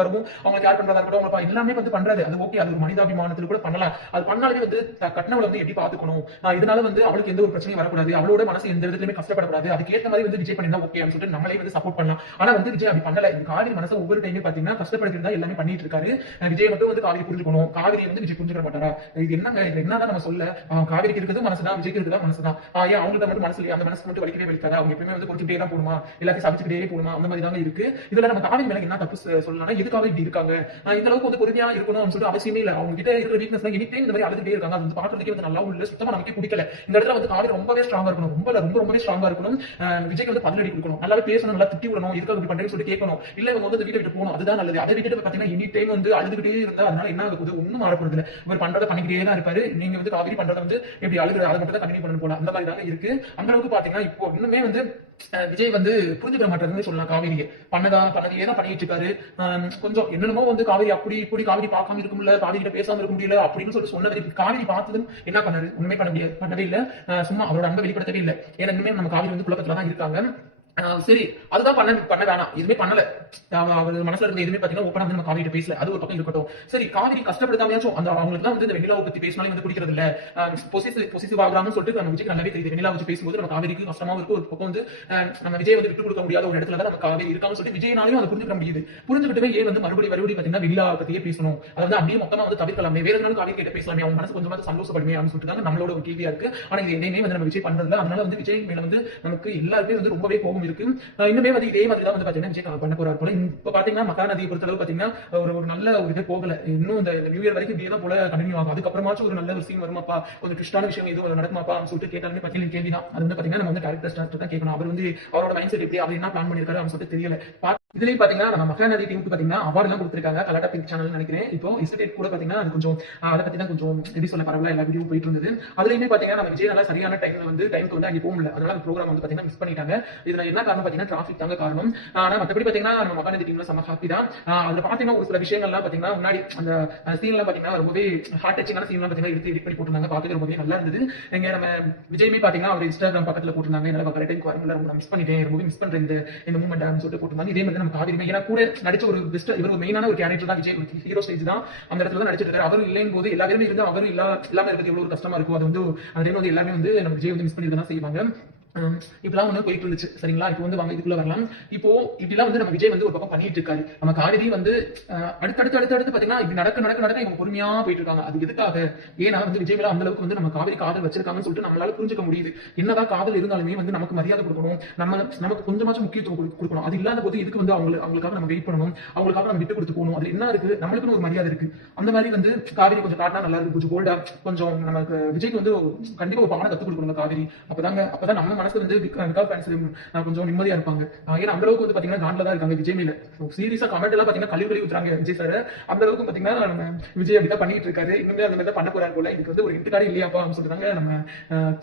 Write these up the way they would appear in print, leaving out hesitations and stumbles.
வரவும் அவங்க கேர் பண்றதா இருக்கட்டும், அவங்க எல்லாமே வந்து பண்றாரு. அது ஓகே. அது ஒரு மனிதாபிமானத்துல கூட பண்ணலாம். அது பண்ணாலுமே வந்து கட்னவள வந்து எப்படி பாத்துக்கணும், இதனால வந்து அவளுக்கு எந்த ஒரு பிரச்சனையும் வரக்கூடாது, அவளோட மனசு எந்த விதத்திலுமே கஷ்டப்படக்கூடாது, அதுக்கு ஏத்த மாதிரி வந்து விஜய் பண்ணிருந்தா ஓகே அப்படின்னு சொல்லிட்டு நம்மளே வந்து சப்போர்ட் பண்ணலாம். ஆனா வந்து விஜய் அப்படி பண்ணல. இந்த காவிரி மனசை ஒவ்வொரு டைமே பாத்தீங்கன்னா கஷ்டப்படுத்தி தான் எல்லாமே பண்ணிட்டு இருக்காரு. விஜய் மட்டும் வந்து காவிரி புரிஞ்சுக்கணும், காவிரி வந்து விஜய் புரிஞ்சுக்க மாட்டாரா? இது என்னங்க, இது என்னதான் நம்ம சொல்ல, காவிரிக்கு இருக்குது மனசுதான், விஜய்க்கு இருக்குதா மனசுதான். ஏன் அவங்களுக்கு மட்டும் மனசு இல்லையா? அந்த மனசு மட்டும் வலிக்கவே வலிக்காதா? அவங்க எப்பயுமே வந்து கொடுத்துட்டே தான் போடுமா, எல்லாத்தையும் சபிச்சுக்கிட்டே போடுமா? அந்த மாதிரி தாங்க இருக்கு. இதுல நம்ம காவிரி மேல என்ன தப்பு சொல்லலாம், எதுக்காக இப்படி இருக்காங்க? இந்த அளவுக்கு வந்து பொறுமையா இருக்கணும் சொல்லிட்டு அவசியமே இல்ல. அவங்க கிட்ட இருக்கிற வீக்னஸ் எனி டைம் இந்த மாதிரி அழுதுட்டே இருக்காங்க. அது வந்து பாக்குறதுக்கே வந்து நல்லா இல்ல, சுத்தமா நமக்கு பிடிக்கல. இந்த இடத்துல வந்து காவிரி ரொம்பவே ஸ்ட்ராங்கா இருக்கணும், ரொம்பவே ஸ்ட்ராங்கா இருக்கணும். விஜய்க்கு வந்து பதிலடி கொடுக்கணும், நல்லாவே பேசணும், நல்லா திட்டி விடணும், இதுக்காக இப்படி பண்றேன்னு சொல்லிட்டு கேட்கணும். இல்ல இவங்க வந்து வீட்டை விட்டு போகணும், அதுதான் நல்லது. அதை விட்டுட்டு பாத்தீங்கன்னா எனி டைம் வந்து அழுதுகிட்டே இருந்தா அதனால என்ன ஆக போகுது, ஒண்ணும் மாறப்படுது இல்ல. இவர் பண்றதை பண்ணிக்கிட்டே தான் இருப்பாரு. நீங்க வந்து காவிரி பண்றதை வந்து எப்படி அழுகுற அதை மட்டும் தான் கண்டினியூ பண்ணணும் போல, அந்த மாதிரி தாங்க இருக்கு. அந்த அளவுக்கு பாத்தீங்கன்னா இப்போ இன்னுமே வந்து விஜய் வந்து புரிஞ்சுக்கிற மாட்டாருன்னு சொல்லலாம். காவிரியை பண்ணதையே தான் பண்ணிட்டு இருக்காரு. கொஞ்சம் என்னென்னமோ வந்து காவிரி அப்படி இப்படி காவிரி பார்க்காம இருக்க முடியல, காவிரி கிட்ட பேசாம இருக்க முடியல அப்படின்னு சொல்லிட்டு சொன்னது. காவிரி பார்த்ததும் என்ன பண்ணாரு? ஒண்ணுமே பண்ண முடியாது, பண்ணவே இல்லை. சும்மா அவரோட அன்பை வெளிப்படுத்தவே இல்லை. ஏன்னா இன்னுமே நம்ம காவிரி வந்து குழப்பத்துல தான் இருக்காங்க. சரி, அதுதான் பண்ண வேணாம், எதுவுமே பண்ணல. அவர் மனசுல இருந்த எதுவுமே பாத்தீங்கன்னா ஓப்பனா வந்து நம்ம காவிரி பேசல, அது ஒரு பக்கம் இருக்கட்டும். சரி, காவிரி கஷ்டப்படுத்தாமையாச்சும் அந்த அவங்களுக்கு தான் வந்து இந்த வெண்ணிலாவை பத்தி பேசினாலே வந்து பிடிக்கிறது இல்ல, பொசிசிவ் ஆகுறாங்கன்னு சொல்லிட்டு நம்ம விஜய்க்கு நல்லாவே தெரியுது. வெண்ணிலா வச்சு பேசும்போது நம்ம காவிரிக்கு கஷ்டமா இருக்கு. ஒரு பக்கம் வந்து நம்ம விஜய் வந்து விட்டு கொடுக்க முடியாத ஒரு இடத்துல தான் நம்ம காவிரி இருக்கான்னு சொல்லிட்டு விஜயனாலையும் அதை புரிஞ்சுக்க முடியுது. புரிஞ்சுக்கிட்டவே ஏன் வந்து மறுபடியும் பாத்தீங்கன்னா வெண்ணிலா பத்தியே பேசணும், அதை வந்து அப்படியே மொத்தமா வந்து தவிர்க்கலாமே, வேற எதுனாலும் காவிரி கிட்ட பேசலாமே, அவங்க மனசு கொஞ்சமா சந்தோஷப்படுமே அப்படின்னு சொல்லிட்டு நம்மளோட ஒரு கேள்வியா இருக்கு. ஆனா இது எதையுமே வந்து நம்ம விஜய் பண்றதுல, அதனால வந்து விஜய் மேல வந்து நமக்கு எல்லாருமே வந்து ரொம்பவே கோபம் இருக்கு. இன்னுமே வந்து இதே மாதிரி தான் வந்து பாத்தீங்கன்னா விஜய் பண்ண போறாரு போல. இப்ப பாத்தீங்கன்னா மகாநதியை பொறுத்தளவு பாத்தீங்கன்னா ஒரு நல்ல ஒரு இது போகல. இன்னும் இந்த நியூ இயர் வரைக்கும் இப்படியே தான் போல கண்டினியூ ஆகும். அதுக்கப்புறமாச்சும் ஒரு நல்ல ஒரு சீன் வருமாப்பா, ஒரு ட்விஸ்டான விஷயம் எதுவும் நடக்குமாப்பா சொல்லிட்டு கேட்டாலுமே பாத்தீங்கன்னா கேள்வி தான். அது வந்து பாத்தீங்கன்னா நம்ம வந்து டேரக்டர் ஸ்டார்ட் தான் கேட்கணும். அவர் வந்து அவரோட மைண்ட் செட் எப்படி, அவர் என்ன பிளான் பண்ணிருக்காரு அப்படின்னு சொல்லிட்டு தெரியல. இதுலயும் பாத்தீங்கன்னா நம்ம மகாநதி டீமுக்கு பாத்தீங்கன்னா அவார்டு எல்லாம் கொடுத்திருக்காங்க, கலாட்டா பிங்க் சேனல் நினைக்கிறேன். இப்போ இஸ்டேட் கூட பாத்தீங்கன்னா அது கொஞ்சம் அதை பத்தி தான் கொஞ்சம் எப்படி சொல்ல பரவாயில்ல எல்லா வீடியோ போயிட்டு இருந்தது. அதுலயுமே பாத்தீங்கன்னா நம்ம விஜய் நல்லா சரியான டைம்ல வந்து டைமுக்கு வந்து அங்கே போக முடியல. அதனால அந்த ப்ரோக்ராம் வந்து பாத்தீங்கன்னா மிஸ் பண்ணிட்டாங்க. இதுல என்ன காரணம் பாத்தீங்கன்னா டிராபிக் தாங்க காரணம். ஆனா மத்தபடி பாத்தீங்கன்னா நம்ம மகாநதி டீம்ல செம்ம ஹாப்பி தான். அதுல பாத்தீங்கன்னா ஒரு சில விஷயங்கள்லாம் பாத்தீங்கன்னா முன்னாடி அந்த சீன் எல்லாம் பாத்தீங்கன்னா ரொம்பவே ஹார்ட் டச்சிங்கான சீன் எல்லாம் பாத்தீங்கன்னா எடுத்து எடிட் பண்ணி போட்டுருந்தாங்க. பாத்துட்டு ரொம்பவே நல்லா இருந்தது. எங்க நம்ம விஜய்மே பாத்தீங்கன்னா அவர் இன்ஸ்டாகிராம் பக்கத்துல போட்டுருந்தாங்க, என்னால கரெக்ட் வரல, ரொம்ப மிஸ் பண்ணிட்டேன், ரொம்பவே மிஸ் பண்றேன் இந்த மூமெண்ட் சொல்லிட்டு போட்டுருந்தாங்க. இதே மாதிரி நம்ம காவிரி ஏன்னா கூட நடிச்ச ஒரு பெஸ்ட், இவர் ஒரு மெயினான ஒரு கேரக்டர் தான் விஜய், ஹீரோ ஸ்டேஜ் தான் அந்த இடத்துல தான் நடிச்சிட்டு இருக்காரு. அவரும் இல்லையும் போது எல்லா பேருமே இருந்து அவரும் இல்லாம இருக்கிறது எவ்வளவு கஷ்டமா இருக்கும். அது வந்து அந்த டைம் வந்து எல்லாமே வந்து நம்ம விஜய் வந்து மிஸ் பண்ணிட்டு தான் செய்வாங்க. இப்பெல்லாம் வந்து போயிட்டு இருந்துச்சு சரிங்களா. இப்போ வந்து வாங்க இதுக்குள்ள வரலாம். இப்போ இப்படிலாம் வந்து நம்ம விஜய் வந்து ஒரு பக்கம் பண்ணிட்டு இருக்காரு. நம்ம காவிரி வந்து அடுத்தடுத்து பாத்தீங்கன்னா இப்படி நடக்க இவங்க பொறுமையா போயிட்டு இருக்காங்க. அது எதுக்காக? ஏன்னா வந்து விஜய் மேல அந்த அளவுக்கு வந்து நம்ம காவிரி காதல் வச்சிருக்காங்கன்னு சொல்லிட்டு நம்மளால புரிஞ்சுக்க முடியுது. என்னதான் காதல் இருந்தாலுமே வந்து நமக்கு மரியாதை கொடுக்கணும், நமக்கு கொஞ்சமாச்சும் முக்கியத்துவம் கொடுக்கணும். அது இல்லாத போது இதுக்கு வந்து அவங்களுக்காக நம்ம வெயிட் பண்ணணும், அவங்களுக்காக நம்ம விட்டு கொடுத்து போகணும். அது என்ன இருக்கு, நம்மளுக்குன்னு ஒரு மரியாதை இருக்கு. அந்த மாதிரி வந்து காவிரி கொஞ்சம் காட்டினா நல்லா இருக்கு, கொஞ்சம் போல்டா கொஞ்சம் நமக்கு விஜய்க்கு வந்து கண்டிப்பா ஒரு பாடம் கத்துக் கொடுக்கணும் காவிரி. அப்பதான் நம்ம மனசு வந்து கொஞ்சம் நிம்மதியா இருப்பாங்க. ஏன்னா அந்த அளவுக்கு வந்து பாத்தீங்கன்னா காண்ட்ல தான் இருக்காங்க விஜய் மேல. சீரியஸா கமெண்ட் எல்லாம் பாத்தீங்கன்னா கழுவி ஊத்துறாங்க விஜய் சார். அந்த அளவுக்கு பாத்தீங்கன்னா நம்ம விஜய் அப்படிதான் பண்ணிட்டு இருக்காரு. இன்னுமே அந்த மாதிரி பண்ண போறாரு போல. இதுக்கு வந்து ஒரு இன்ட்கார்டு இல்லையாப்பா அப்படின்னு சொல்றாங்க நம்ம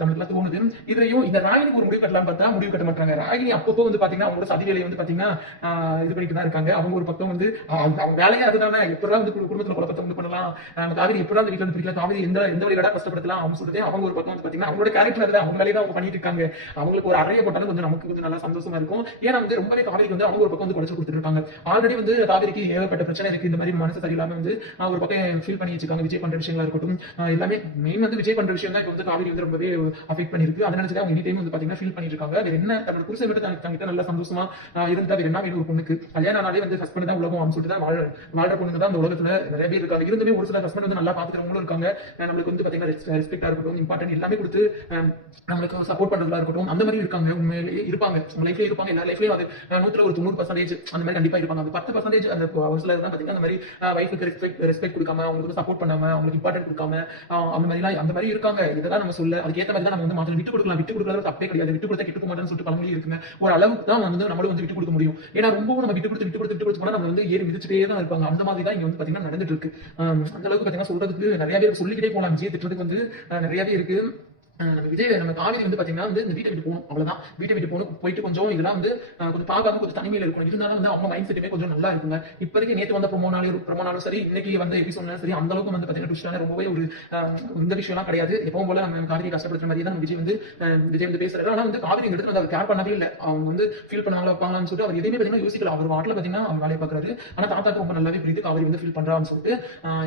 தமிழ்ல தோணுது. இதுலயும் இந்த ராகினிக்கு ஒரு முடிவு கட்டலாம் பார்த்தா முடிவு கட்ட மாட்டாங்க. ராகினி அப்பப்போ வந்து பாத்தீங்கன்னா அவங்களோட சதி வேலையை வந்து பாத்தீங்கன்னா இது பண்ணிட்டு தான் இருக்காங்க. அவங்க ஒரு பக்கம் வந்து அவங்க வேலையே அதுதானே, எப்பதான் வந்து குடும்பத்துல குழப்பத்தை வந்து பண்ணலாம், காவிரி எப்பதான் வீட்டுல வந்து பிடிக்கலாம், காவிரி எந்த வழிகாடா கஷ்டப்படுத்தலாம் அப்படின்னு சொல்லிட்டு அவங்க ஒரு பக்கம் வந்து பாத்தீங்கன்னா அவங்களோட கேரக்டர் அதுதான், அவங்க வேலையை தான் அவங்க பண்ணிட்டு இருக்காங்க. அவங்களுக்கு ஒரு அறைய போட்டாலும் கொஞ்சம் நமக்கு கொஞ்சம் நல்லா சந்தோஷமா இருக்கும். ஏன்னா வந்து ரொம்பவே காவிரிக்கு வந்து அவங்க ஒரு பக்கம் வந்து குறைச்சு கொடுத்துட்டு இருக்காங்க. ஆல்ரெடி வந்து காவிரிக்கு ஏகப்பட்ட பிரச்சனை இருக்கு. இந்த மாதிரி மனசு சரியில்லாம வந்து ஒரு பக்கம் ஃபீல் பண்ணி வச்சிருக்காங்க. விஜய் பண்ற விஷயங்களா இருக்கட்டும், எல்லாமே மெயின் வந்து விஜய் பண்ற விஷயம் தான் இப்போ வந்து காவிரி வந்து ரொம்பவே அஃபெக்ட் பண்ணிருக்கு. அதை நினைச்சு அவங்க எனி டைம் வந்து பாத்தீங்கன்னா ஃபீல் பண்ணிட்டு இருக்காங்க. அது என்ன தன்னோட புருஷை விட்டு தங்கிட்ட நல்லா சந்தோஷமா இருந்தா வேற என்ன வேணும் ஒரு பொண்ணுக்கு. கல்யாணம் ஆனாலே வந்து ஹஸ்பண்ட் தான் உலகம் அப்படின்னு சொல்லிட்டு தான் வாழ்ற பொண்ணுங்க தான் அந்த உலகத்துல நிறைய பேர் இருக்காங்க. இருந்துமே ஒரு சில ஹஸ்பண்ட் வந்து நல்லா பாத்துக்கிறவங்களும் இருக்காங்க. நம்மளுக்கு வந்து பாத்தீங்கன்னா ரெஸ்பெக்டா இருக்கட்டும், இம்பார்ட்டன்ட் எல்லாமே கொடுத்து நம்மளுக்கு சப்போர்ட் பண்றதா இருக்கட்டும், அந்த மாதிரி இருக்காங்க. உண்மையிலேயே இருப்பாங்க, உங்க லைஃப்ல இருப்பாங்க. எல்லா லைஃப்லயும் அது 100ல ஒரு 90% அந்த மாதிரி கண்டிப்பா இருப்பாங்க. அந்த 10% அந்த ஒரு சிலர் தான் பாத்தீங்கன்னா அந்த மாதிரி வைஃபுக்கு ரெஸ்பெக்ட் கொடுக்காம, அவங்களுக்கு சப்போர்ட் பண்ணாம, அவங்களுக்கு இம்பார்ட்டன்ட் கொடுக்காம அந்த மாதிரி இருக்காங்க. இதெல்லாம் நம்ம சொல்ல அதுக்கு ஏத்த மாதிரி தான் நம்ம வந்து மாத்திரம் விட்டு கொடுக்கலாம் தப்பே கிடையாது. விட்டு கொடுத்தா கெட்டு போக மாட்டேன்னு சொல்லிட்டு பழமொழி இருக்குங்க. ஒரு அளவுக்கு தான் வந்து நம்மளும் வந்து விட்டு கொடுக்க முடியும். ஏன்னா ரொம்பவும் நம்ம விட்டு கொடுத்து போனா நம்ம வந்து ஏறி மிதிச்சுட்டே தான் இருப்பாங்க. அந்த மாதிரி தான் இங்க வந்து பாத்தீங்கன்னா நடந்துட்டு இருக்கு. அந்த அளவுக்கு பாத்தீங்கன்னா சொல்றதுக்கு நிறைய பேர் சொல்லிக்கிட்டே போலாம். விஜய் திட்டத்துக்கு வந்து நிறையவே இருக்கு. நம்ம விஜய் நம்ம காவேரி வந்து பாத்தீங்கன்னா வந்து இந்த வீட்டை விட்டு போகணும், அவ்வளவுதான். வீட்டை விட்டு போகணும், போயிட்டு கொஞ்சம் இதெல்லாம் வந்து கொஞ்சம் பார்க்காம கொஞ்சம் தனிமையில இருக்கணும். இருந்தாலும் வந்து அவங்க மைண்ட் செட்டுமே கொஞ்சம் நல்லா இருக்குங்க. இப்போதைக்கு நேற்று வந்த ப்ரொமோனாலும் சரி, இன்னைக்கு வந்த எபிசோட்னாலும் சரி, அந்த அளவுக்கு வந்து பாத்தீங்கன்னா ட்விஸ்டான ரொம்பவே ஒரு இந்த விஷயம்லாம் கிடையாது. எப்பவும் போல நம்ம காவேரி கஷ்டப்படுற மாதிரி தான் விஜய் வந்து பேசுறாரு. ஆனா வந்து காவேரி எடுத்து வந்து அவர் கேர் பண்ணவே இல்லை. அவங்க வந்து ஃபீல் பண்ணாங்களா வைப்பாங்களான்னு சொல்லிட்டு அவர் எதுவுமே பாத்தீங்கன்னா யோசிக்கல. அவர் வாட்டில் பாத்தீங்கன்னா அவர் வேலையை பார்க்குறாரு. ஆனா தாத்தாக்கு ரொம்ப நல்லாவே புரியுது காவேரி வந்து ஃபீல் பண்றான்னு சொல்லிட்டு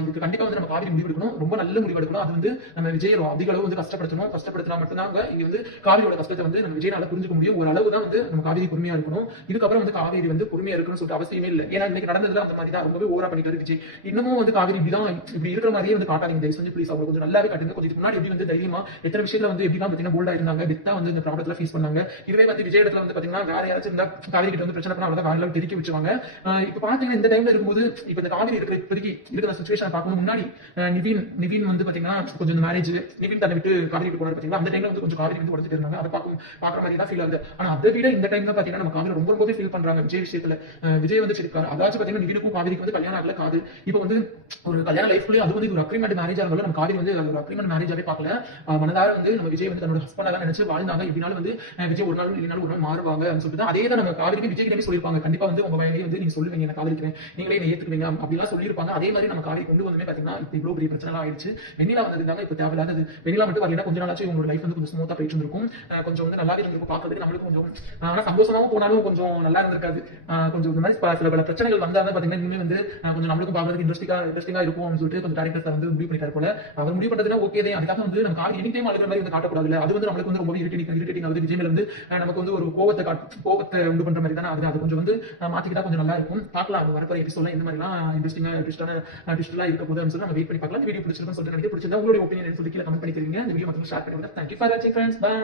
இதுக்கு கண்டிப்பா வந்து நம்ம காவேரி முடிவு எடுக்கணும், ரொம்ப நல்ல முடிவு எடுக்கணும். அது வந்து நம்ம விஜய் அதிக அளவு வந்து கஷ்டப்படுத்தினா மட்டும்தான் இங்க வந்து காவிரியோட கஷ்டத்தை வந்து நம்ம விஜயனால புரிஞ்சுக்க முடியும். ஒரு அளவு தான் வந்து நம்ம காவேரி பொறுமையா இருக்கணும். இதுக்கப்புறம் வந்து காவேரி வந்து பொறுமையா இருக்கணும்னு சொல்லிட்டு அவசியமே இல்லை. ஏன்னா இன்னைக்கு நடந்ததுல அந்த மாதிரி தான் ரொம்பவே ஓவரா பண்ணிட்டு விஜய். இன்னமும் வந்து காவேரி இப்படி இருக்கிற மாதிரியே வந்து காட்டாதீங்க தயவு செஞ்சு ப்ளீஸ். அவங்க கொஞ்சம் நல்லாவே காட்டுங்க. கொஞ்சம் முன்னாடி எப்படி வந்து தைரியமா எத்தனை விஷயத்துல வந்து எப்படிலாம் பார்த்தீங்கன்னா போல்டா இருந்தாங்க, டெத்தா வந்து இந்த ப்ராப்ளத்துல ஃபேஸ் பண்ணாங்க. இதுவே வந்து விஜய் இடத்துல வந்து பாத்தீங்கன்னா வேற யாராச்சும் இருந்தா காவேரி கிட்ட வந்து பிரச்சனை பண்ணா அவ்வளவு வேற தெரிவிக்க வச்சுவாங்க. இப்ப பாத்தீங்கன்னா இந்த டைம்ல இருக்கும்போது இப்ப இந்த காவேரி இப்போதைக்கு இருக்கிற சுச்சுவேஷன் பார்க்கணும். முன்னாடி நிவின் வந்து பாத்தீங்கன்னா கொஞ்சம் மேரேஜ் நிவின் தன்னை விட்டு காவேரி விட்டு போனாரு பாத்தீங்கன்னா, அந்த டைம்ல வந்து கொஞ்சம் காவேரி வந்து உடச்சிட்டு இருந்தாங்க. அதை பாக்குற மாதிரி தான் ஃபீல் ஆகுது. ஆனா அதை விட இந்த டைம்ல பாத்தீங்கன்னா நம்ம காவேரி ரொம்பவே ஃபீல் பண்றாங்க விஜய் விஷயத்துல. விஜய் வந்து இருக்காரு. அதாச்சும் பாத்தீங்கன்னா நிவினுக்கும் காவேரிக்கு வந்து கல்யாணம் ஆகல காது. இப்போ வந்து ஒரு கல்யாண லைஃப்லயே அது வந்து ஒரு அக்ரிமெண்ட் மேரேஜ் ஆனாலும் நம்ம காவேரி வந்து ஒரு அக்ரிமெண்ட் மேரேஜாவே பார்க்கல. மனதார வந்து நம்ம விஜய் வந்து தன்னோட ஹஸ்பண்டா தான் நினைச்சு வாழ்ந்தாங்க. இப்படினாலும் வந்து விஜய் ஒரு நாள் மாறுவாங்க அப்படின்னு சொல்லிட்டு அதே தான் நம்ம காவேரிக்கு விஜய் கிட்டே சொல்லியிருப்பாங்க. கண்டிப்பா வந்து உங்க வயலையே வந்து நீங்க சொல்லுவீங்க, நான் காதலிக்கிறேன், நீங்களே என்ன ஏத்துக்குவீங்க அப்படிலாம் சொல்லியிருப்பாங்க. அதே மாதிரி நம்ம காவேரி கொண்டு வந்துமே பாத்தீங்கன்னா இப்ப இவ்வளவு பெரிய பிரச்சனை ஆயிடுச்சு. வெண்ணிலா வந்திருந்தாங்க, இப்ப தேவையில்லாதது. வெண்ணிலா மட்டும் வரீங்கன்னா கொஞ்ச நாளாச்சும் உங்களோட லைஃப் வந்து கொஞ்சம் ஸ்மூத்தா போயிட்டு இருக்கும். கொஞ்சம் வந்து நல்லாவே இருந்திருக்கும் பாக்குறதுக்கு. நம்மளுக்கு கொஞ்சம் ஆனா சந்தோஷமாவும் போனாலும் கொஞ்சம் நல்லா இருந்திருக்காது. கொஞ்சம் இந்த மாதிரி சில பல பிரச்சனைகள் வந்தாலும் பாத்தீங்கன்னா இன்னுமே வந்து கொஞ்சம் நம்மளுக்கும் பாக்குறதுக்கு இன்ட்ரெஸ்டிங்கா இருக்கும் அப்படின்னு சொல்லிட்டு கொஞ்சம் டேரக்டர்ஸ் வந்து முடிவு பண்ணிட்டாரு போல. அவர் முடிவு பண்றதுனா ஓகே தான். அதுக்காக வந்து நம்ம காவேரி எனி டைம் அழுகிற மாதிரி வந்து காட்டக்கூடாதுல்ல. அது வந்து நம்மளுக்கு வந்து ரொம்ப இரிட்டேட்டிங் ஆகுது. விஜய் மேல வந்து நமக்கு வந்து ஒரு கோவத்தை உண்டு பண்ற மாதிரி தானே அது கொஞ்சம் வந்து மாத்திக்கிட்டா கொஞ்சம் நல்லா இருக்கும். பார்க்கலாம் அது வரப்போற எபிசோட்ல இந்த மாதிரிலாம் இன்ட்ரெஸ்டிங்கா ட்விஸ்ட்லாம் இருக்க போகுது அப்படின்னு சொல்லி நம்ம வெயிட் பண்ணி பார்க்கலாம். இந்த வீடியோ பிடிச்சிருக்குன்னு சொல்லிட்டு பிடிச்சிருந்தா உங்களுடைய ஒப்பீனியன் சொல்லி கீழே கமெண்ட் பண்ணி தெரியுங்க. இந்த வீடியோ மட்டும் ஷேர் பண்ணி விடுங்க. தேங்க்யூ ஃபார் வாட்சிங் ஃப்ரெண்ட்ஸ். பை.